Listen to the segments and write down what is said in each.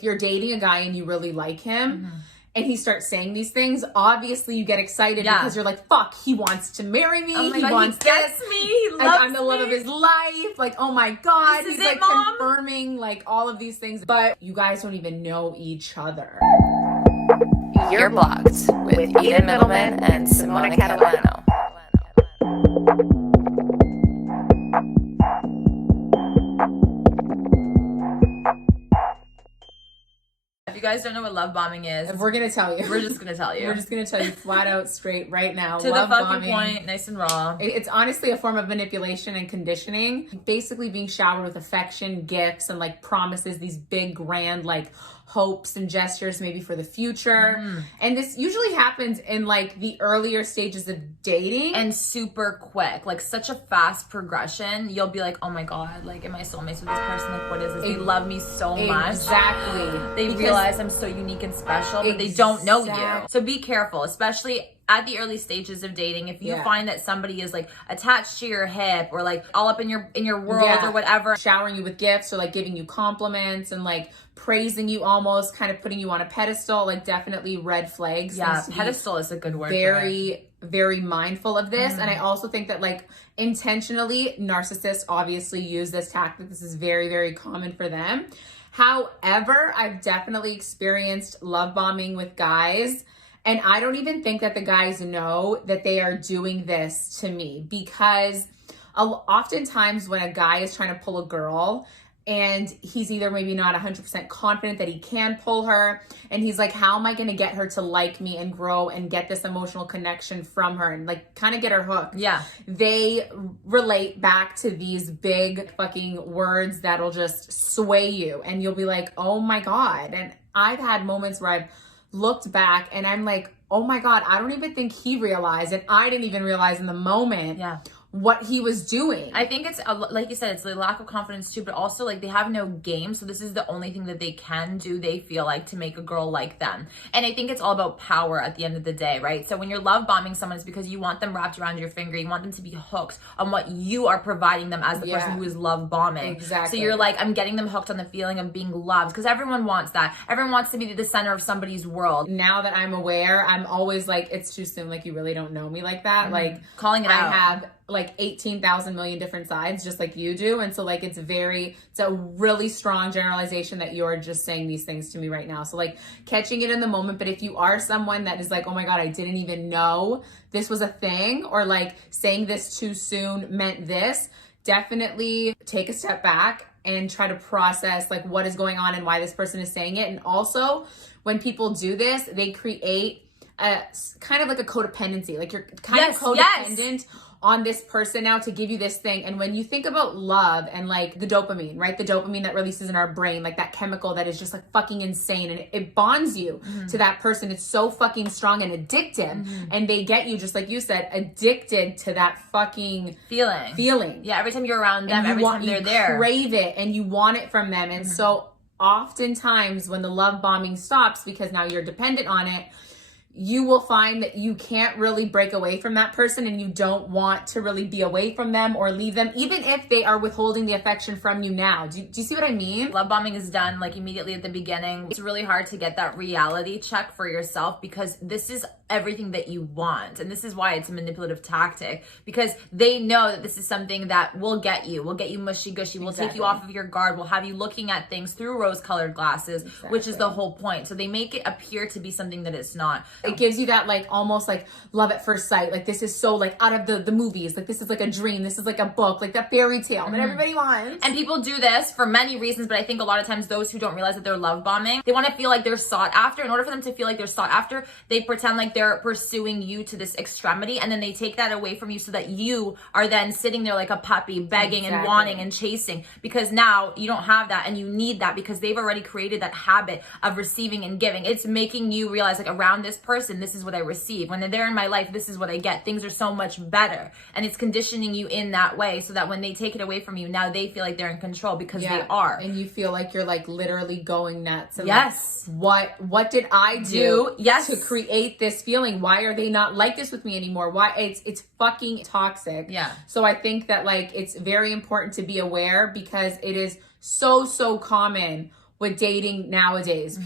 if you're dating a guy and you really like him, and he starts saying these things, obviously you get excited because you're like, fuck, he wants to marry me. Oh my he God, wants he gets me. He loves like, I'm the love me. of his life. Like, oh my God. This is He's it, like Mom? confirming like all of these things. But you guys don't even know each other. You're Blocked with Eden Middleman and Simona Catalano. If you guys don't know what love bombing is, We're going to tell you. we're just going to tell you. We're just going to tell you flat out straight right now. to love the fucking bombing. point, nice and raw. It's honestly a form of manipulation and conditioning. Basically being showered with affection, gifts, and like promises, these big, grand, like hopes and gestures maybe for the future. And this usually happens in like the earlier stages of dating. And super quick, like such a fast progression. You'll be like, oh my God, like, am I soulmates with this person? Like, what is this? They love me so much. Exactly. They realize I'm so unique and special, but they don't know you. So be careful, especially at the early stages of dating. If you find that somebody is like attached to your hip or like all up in your world or whatever, showering you with gifts or like giving you compliments and like praising you, almost kind of putting you on a pedestal, like definitely red flags. Yeah, pedestal is a good word. Very mindful of this. And I also think that like intentionally narcissists obviously use this tactic. This is very, very common for them. However, I've definitely experienced love bombing with guys, and I don't even think that the guys know that they are doing this to me, because oftentimes when a guy is trying to pull a girl and he's either maybe not 100% confident that he can pull her, and he's like, how am I going to get her to like me and grow and get this emotional connection from her and like kind of get her hooked? Yeah. They relate back to these big fucking words that'll just sway you, and you'll be like, oh my God. And I've had moments where I've looked back and I'm like, oh my God, I don't even think he realized, and I didn't even realize in the moment what he was doing. I think it's like you said, it's the lack of confidence too, but also like they have no game, so this is the only thing that they can do, they feel like, to make a girl like them. And I think it's all about power at the end of the day, right? So when you're love bombing someone, it's because you want them wrapped around your finger, you want them to be hooked on what you are providing them as the person who is love bombing. Exactly. So you're like, I'm getting them hooked on the feeling of being loved, because everyone wants that. Everyone wants to be the center of somebody's world. Now that I'm aware, I'm always like, it's too soon, like you really don't know me like that. Like calling it out. I have like 18,000 million different sides, just like you do. And so like, it's a really strong generalization that you're just saying these things to me right now. So like catching it in the moment. But if you are someone that is like, oh my God, I didn't even know this was a thing, or like saying this too soon meant this, definitely take a step back and try to process like what is going on and why this person is saying it. And also when people do this, they create a kind of like a codependency. Like you're kind of codependent on this person now to give you this thing. And when you think about love and like the dopamine, right? The dopamine that releases in our brain, like that chemical that is just like fucking insane, and it bonds you to that person. It's so fucking strong and addictive. And they get you, just like you said, addicted to that fucking feeling. Yeah, every time you're around them, every time they're there. You crave it and you want it from them. And so oftentimes when the love bombing stops, because now you're dependent on it, you will find that you can't really break away from that person, and you don't want to really be away from them or leave them, even if they are withholding the affection from you now. Do you see what I mean? Love bombing is done like immediately at the beginning. It's really hard to get that reality check for yourself, because this is everything that you want. And this is why it's a manipulative tactic, because they know that this is something that will get you mushy gushy, will take you off of your guard, will have you looking at things through rose-colored glasses, which is the whole point. So they make it appear to be something that it's not. It gives you that like almost like love at first sight. Like this is so like out of the movies. Like this is like a dream. This is like a book, like that fairy tale that everybody wants. And people do this for many reasons, but I think a lot of times those who don't realize that they're love bombing, they want to feel like they're sought after. In order for them to feel like they're sought after, they pretend like they're pursuing you to this extremity, and then they take that away from you so that you are then sitting there like a puppy begging and wanting and chasing, because now you don't have that and you need that, because they've already created that habit of receiving and giving. It's making you realize like around this person, this is what I receive. When they're there in my life, this is what I get. Things are so much better. And it's conditioning you in that way so that when they take it away from you, now they feel like they're in control, because they are. And you feel like you're like literally going nuts. And yes. Like, what did I do to create this feeling? Why are they not like this with me anymore? Why? It's fucking toxic. Yeah. So I think that like it's very important to be aware, because it is so common with dating nowadays.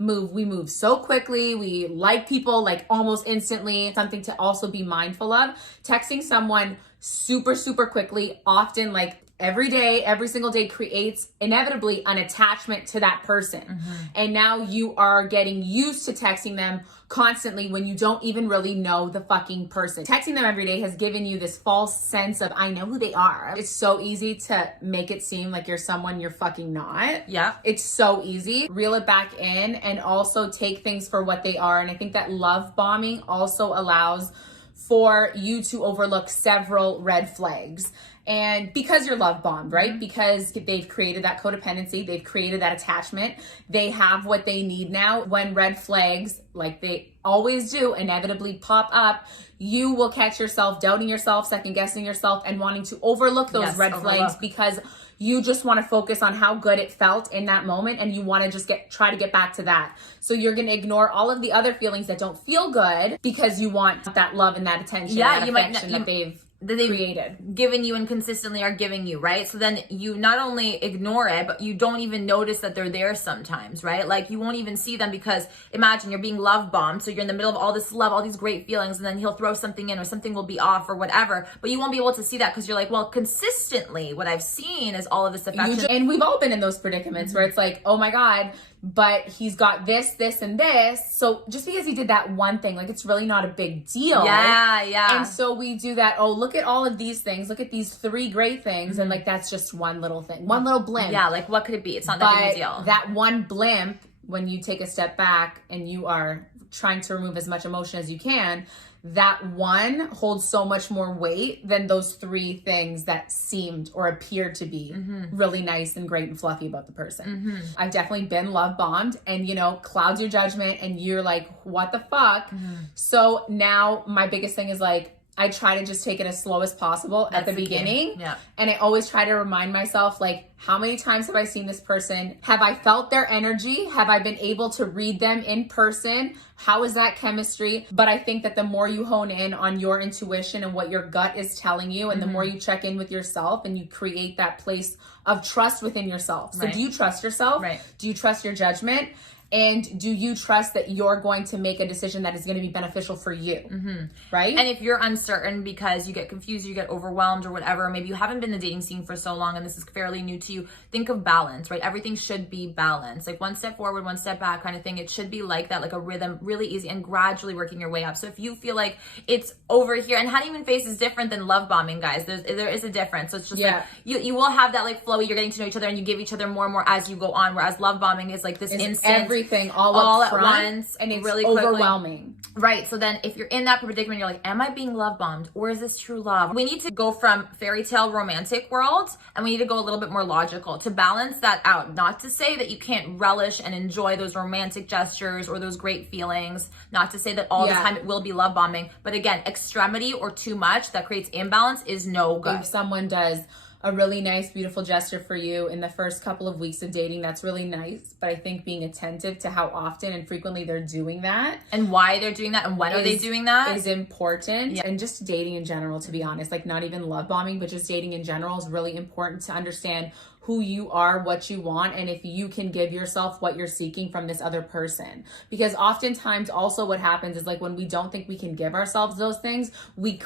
We move so quickly. We like people like almost instantly. Something to also be mindful of. Texting someone super, super quickly, often like every day, every single day, creates inevitably an attachment to that person. And now you are getting used to texting them constantly when you don't even really know the fucking person. Texting them every day has given you this false sense of, I know who they are. It's so easy to make it seem like you're someone you're fucking not. Yeah. It's so easy. Reel it back in and also take things for what they are. And I think that love bombing also allows for you to overlook several red flags. And because you're love bombed, right? Because they've created that codependency, they've created that attachment, they have what they need now. When red flags, like they always do, inevitably pop up, you will catch yourself doubting yourself, second guessing yourself, and wanting to overlook those red flags because you just want to focus on how good it felt in that moment, and you want to just try to get back to that. So you're going to ignore all of the other feelings that don't feel good because you want that love and that attention, that affection that they've created, given you, and consistently are giving you, right? So then you not only ignore it, but you don't even notice that they're there sometimes, right? Like you won't even see them, because imagine you're being love bombed, so you're in the middle of all this love, all these great feelings, and then he'll throw something in or something will be off or whatever, but you won't be able to see that because you're like, well, consistently what I've seen is all of this affection. And we've all been in those predicaments where it's like, oh my God, but he's got this, this, and this. So just because he did that one thing, like it's really not a big deal. Yeah. And so we do that. Oh, look at all of these things. Look at these 3 great things. And like, that's just one little thing, one little blimp. Yeah. Like what could it be? It's not that big a deal. That one blimp, when you take a step back and you are trying to remove as much emotion as you can, that one holds so much more weight than those 3 things that seemed or appeared to be really nice and great and fluffy about the person. I've definitely been love bombed, and clouds your judgment, and you're like, what the fuck? So now my biggest thing is like, I try to just take it as slow as possible at the beginning. Yeah. And I always try to remind myself, like, how many times have I seen this person? Have I felt their energy? Have I been able to read them in person? How is that chemistry? But I think that the more you hone in on your intuition and what your gut is telling you, and the more you check in with yourself and you create that place of trust within yourself. So do you trust yourself? Right. Do you trust your judgment? And do you trust that you're going to make a decision that is going to be beneficial for you? Right? And if you're uncertain because you get confused, you get overwhelmed or whatever, maybe you haven't been in the dating scene for so long and this is fairly new to you, think of balance, right? Everything should be balanced. Like one step forward, one step back kind of thing. It should be like that, like a rhythm, really easy, and gradually working your way up. So if you feel like it's over here, and honeymoon phase is different than love bombing, guys. There is a difference. So it's just like you will have that like flowy, you're getting to know each other and you give each other more and more as you go on. Whereas love bombing is like this instant, everything all at once, and it's really overwhelming. Right. So then if you're in that predicament, you're like, am I being love bombed, or is this true love? We need to go from fairy tale romantic world, and we need to go a little bit more logical to balance that out. Not to say that you can't relish and enjoy those romantic gestures or those great feelings. Not to say that all the time it will be love bombing. But again, extremity or too much that creates imbalance is no good. If someone does a really nice, beautiful gesture for you in the first couple of weeks of dating, that's really nice. But I think being attentive to how often and frequently they're doing that, and why they're doing that, and when are they doing that, is important. And just dating in general, to be honest, like not even love bombing, but just dating in general is really important to understand who you are, what you want, and if you can give yourself what you're seeking from this other person. Because oftentimes also what happens is like when we don't think we can give ourselves those things, we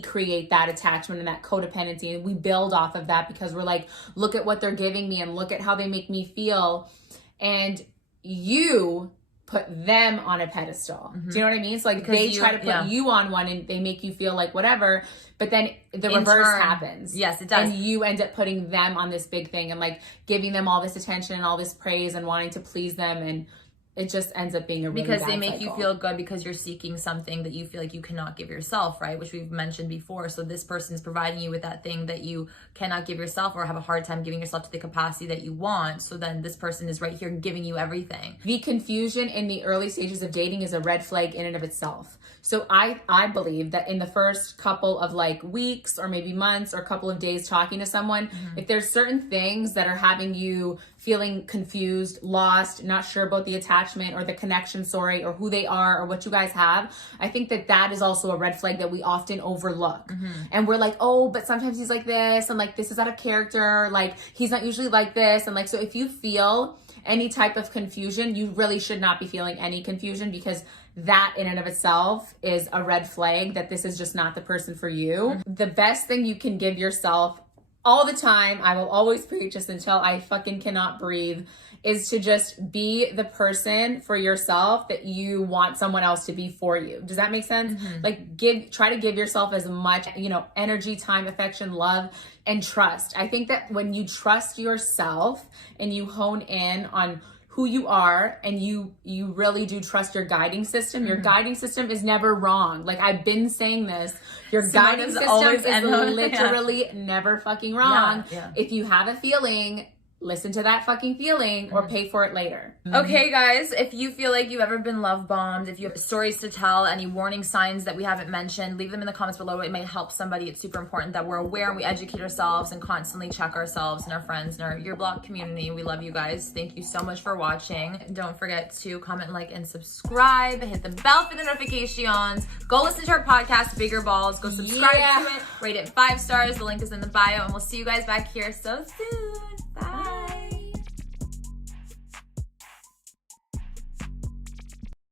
create that attachment and that codependency, and we build off of that because we're like, look at what they're giving me and look at how they make me feel. And you put them on a pedestal. Do you know what I mean? So like because they try to put you on one and they make you feel like whatever, but then the reverse happens. Yes, it does. And you end up putting them on this big thing and like giving them all this attention and all this praise and wanting to please them, and it just ends up being a really because bad they make cycle. you feel good because you're seeking something that you feel like you cannot give yourself, right? Which we've mentioned before. So this person is providing you with that thing that you cannot give yourself, or have a hard time giving yourself to the capacity that you want. So then this person is right here giving you everything. The confusion in the early stages of dating is a red flag in and of itself. So I believe that in the first couple of like weeks or maybe months or couple of days talking to someone, if there's certain things that are having you feeling confused, lost, not sure about the attachment or the connection story or who they are or what you guys have, I think that that is also a red flag that we often overlook. And we're like, oh, but sometimes he's like this, and like this is out of character, like he's not usually like this. And like, so if you feel any type of confusion, you really should not be feeling any confusion, because that in and of itself is a red flag that this is just not the person for you. The best thing you can give yourself all the time, I will always preach this until I fucking cannot breathe, is to just be the person for yourself that you want someone else to be for you. Does that make sense? Like try to give yourself as much, energy, time, affection, love, and trust. I think that when you trust yourself and you hone in on who you are, and you really do trust your guiding system. Your guiding system is never wrong. Like, I've been saying this. Your guiding system is literally never fucking wrong. Yeah. If you have a feeling, listen to that fucking feeling or pay for it later. Okay, guys, if you feel like you've ever been love bombed, if you have stories to tell, any warning signs that we haven't mentioned, leave them in the comments below. It may help somebody. It's super important that we're aware and we educate ourselves and constantly check ourselves and our friends and our urblocked community. We love you guys. Thank you so much for watching. Don't forget to comment, like, and subscribe. Hit the bell for the notifications. Go listen to our podcast, Bigger Balls. Go subscribe to it. Rate it 5 stars. The link is in the bio. And we'll see you guys back here so soon. Bye.